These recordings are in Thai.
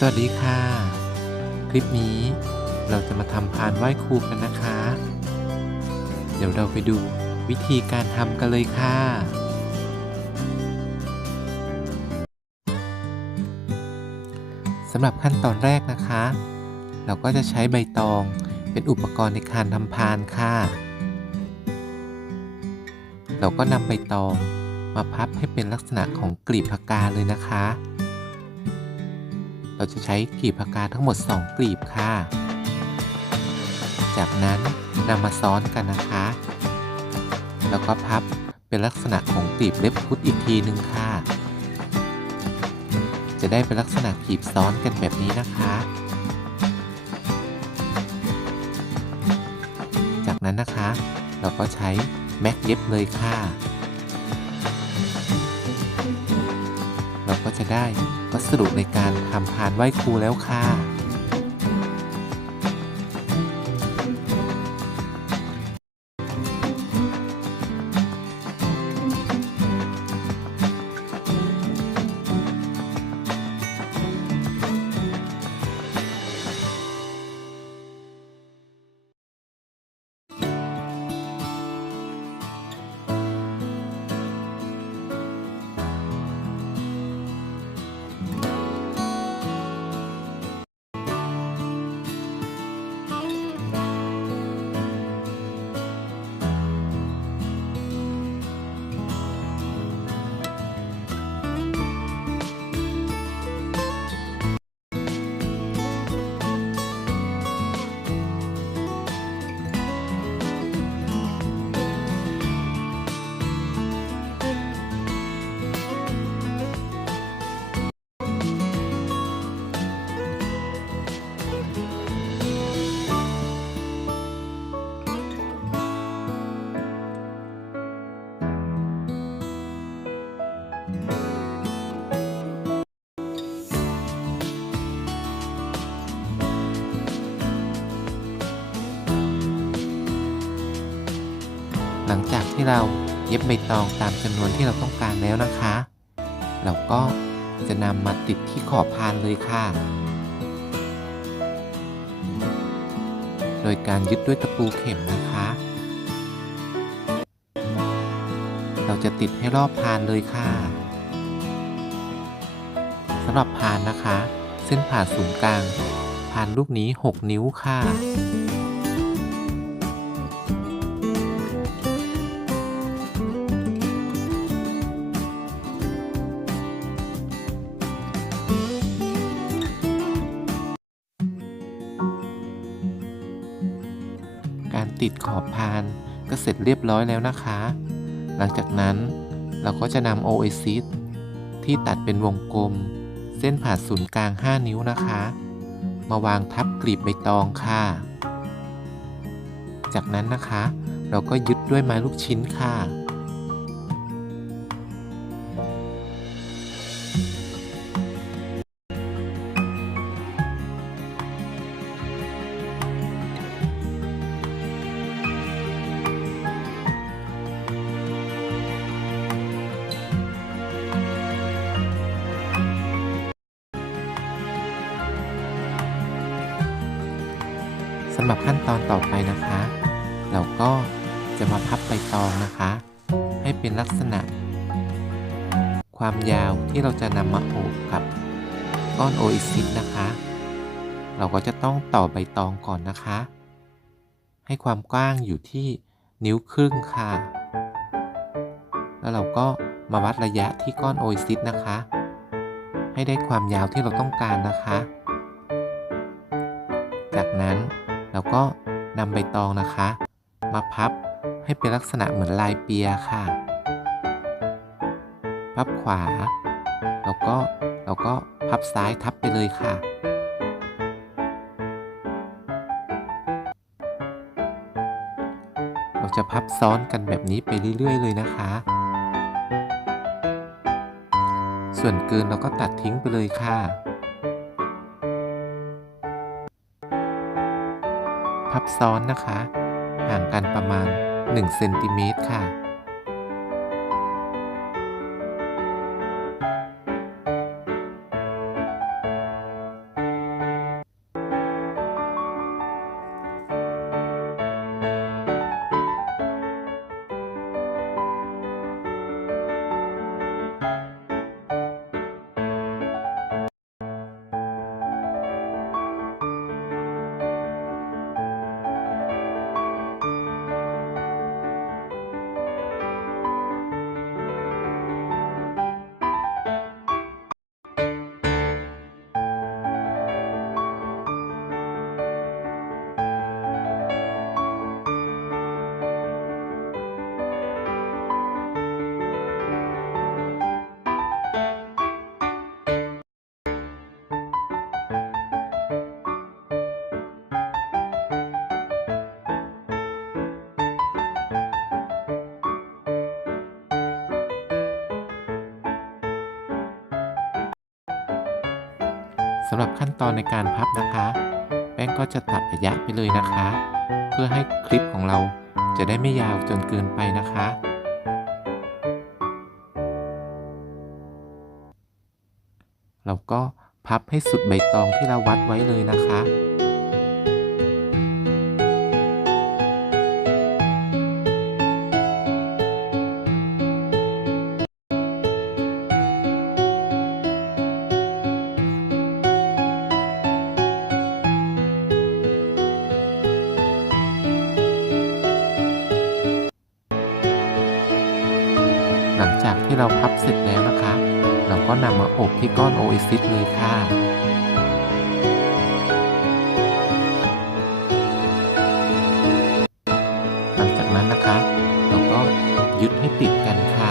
สวัสดีค่ะ คลิปนี้เราจะมาทำพานไหว้ครูกันนะคะ เดี๋ยวเราไปดูวิธีการทำกันเลยค่ะ สำหรับขั้นตอนแรกนะคะ เราก็จะใช้ใบตองเป็นอุปกรณ์ในการทำพานค่ะ เราก็นำใบตองมาพับให้เป็นลักษณะของกลีบผักกาเลยนะคะ เราจะใช้กลีบผักกาทั้งหมด 2 กลีบค่ะ จากนั้นนำมาซ้อนกันนะคะ แล้วก็พับเป็นลักษณะของกลีบเล็บพุดอีกทีหนึ่งค่ะ จะได้เป็นลักษณะกลีบซ้อนกันแบบนี้นะคะ จากนั้นนะคะ เราก็ใช้แม็กเย็บเลยค่ะ เราก็จะได้ วัสดุในการทำพานไหว้ครูแล้วค่ะ เราเย็บใบตองตามจำนวนที่เราต้องการแล้วนะคะ เราก็จะนำมาติดที่ขอบพานเลยค่ะ โดยการยึดด้วยตะปูเข็มนะคะ เราจะติดให้รอบพานเลยค่ะสำหรับพานนะคะ เส้นผ่าศูนย์กลาง พานลูกนี้ 6 นิ้วค่ะ ติดขอบพาน ก็เสร็จเรียบร้อยแล้วนะคะ หลังจากนั้นเราก็จะนำโอเอซิสที่ตัดเป็นวงกลม เส้นผ่าศูนย์กลาง 5 นิ้วนะคะ มาวางทับกลีบใบตองค่ะ จากนั้นนะคะ เราก็ยึดด้วยไม้ลูกชิ้นค่ะ ตอนต่อไปนะคะ เราก็จะมาพับใบตองนะคะ ให้เป็นลักษณะ ความยาวที่เราจะนำมาโอบกับก้อนโออิซิสนะคะ เราก็จะต้องต่อใบตองก่อนนะคะ ให้ความกว้างอยู่ที่นิ้วครึ่งค่ะ แล้วเราก็มาวัดระยะที่ก้อนโออิซิสนะคะ ให้ได้ความยาวที่เราต้องการนะคะ จากนั้น เราก็นำใบตองนะคะ มาพับให้เป็นลักษณะเหมือนลายเปียค่ะ พับขวา แล้วก็เราก็พับซ้ายทับไปเลยค่ะ เราจะพับซ้อนกันแบบนี้ไปเรื่อย ๆ เลยนะคะ ส่วนเกินเราก็ตัดทิ้งไปเลยค่ะ พับซ้อนนะคะ ห่างกันประมาณ1เซนติเมตรค่ะ สำหรับขั้นตอนในการพับนะคะ แป้งก็จะตัดระยะไปเลยนะคะ เพื่อให้คลิปของเราจะได้ไม่ยาวจนเกินไปนะคะ เราก็พับให้สุดใบตองที่เราวัดไว้เลยนะคะ ที่เราพับเสร็จแล้วนะคะ เราก็นำมาอบที่ก้อนโอเอซิสเลยค่ะหลังจากนั้นนะคะ เราก็ยึดให้ติดกันค่ะ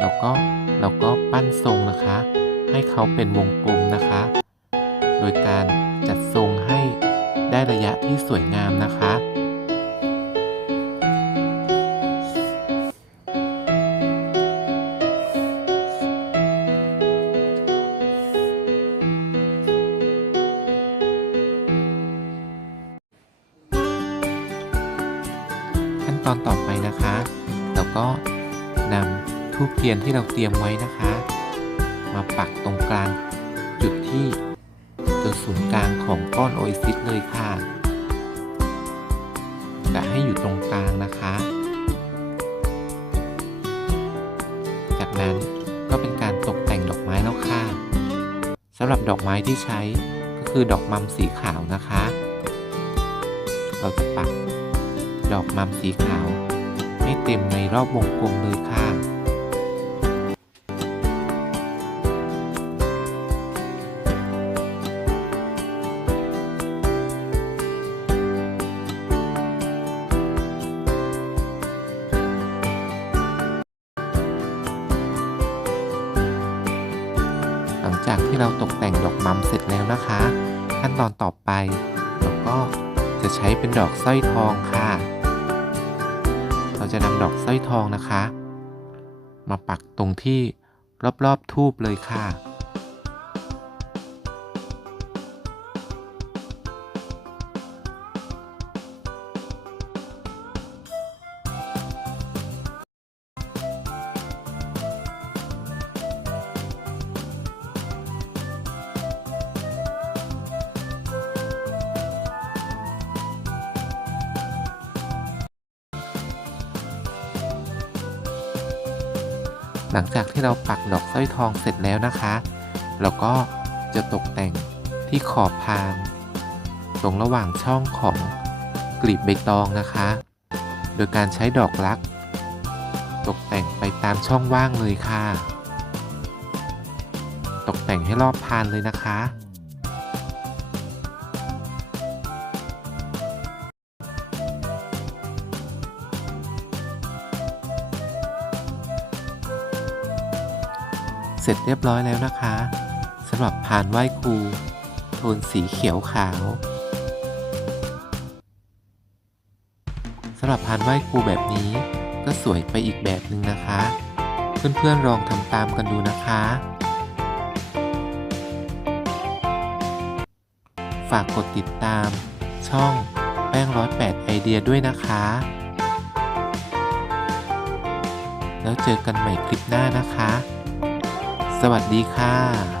เราก็เราก็ปั้นทรงนะคะ ให้เขาเป็นวงกลมนะคะ โดยการจัดทรงให้ได้ระยะที่สวยงามนะคะ ตอนต่อไปนะคะ เราก็นำทูบเทียนที่เราเตรียมไว้นะคะ มาปักตรงกลางจุดที่จุดศูนย์กลางของก้อนโอเอซิสเลยค่ะกะให้อยู่ตรงกลางนะคะ จากนั้นก็เป็นการตกแต่งดอกไม้แล้วค่ะสำหรับดอกไม้ที่ใช้ก็คือดอกมัมสีขาวนะคะ เราจะปัก ดอกมัมสีขาว ให้เต็มในรอบวงกลมเลยค่ะ หลังจากที่เราตกแต่งดอกมัมเสร็จแล้วนะคะ ขั้นตอนต่อไปเราก็จะใช้เป็นดอกสร้อยทองค่ะ จะนำดอกสร้อยทองนะคะ มาปักตรงที่รอบๆทูบเลยค่ะ หลังจากที่เราปักดอกสร้อยทองเสร็จแล้วนะคะ เราก็จะตกแต่งที่ขอบพาน ตรงระหว่างช่องของกลีบใบตองนะคะ โดยการใช้ดอกลัก ตกแต่งไปตามช่องว่างเลยค่ะ ตกแต่งให้รอบพานเลยนะคะ เสร็จเรียบร้อยแล้วนะคะสำหรับพานไหว้ครู โทนสีเขียวขาวสำหรับพานไหว้ครูแบบนี้ก็สวยไปอีกแบบหนึ่งนะคะ เพื่อนๆลองทำตามกันดูนะคะ ฝากกดติดตาม ช่องแป้งร้อยแปดไอเดียด้วยนะคะ แล้วเจอกันใหม่คลิปหน้านะคะ สวัสดีค่ะ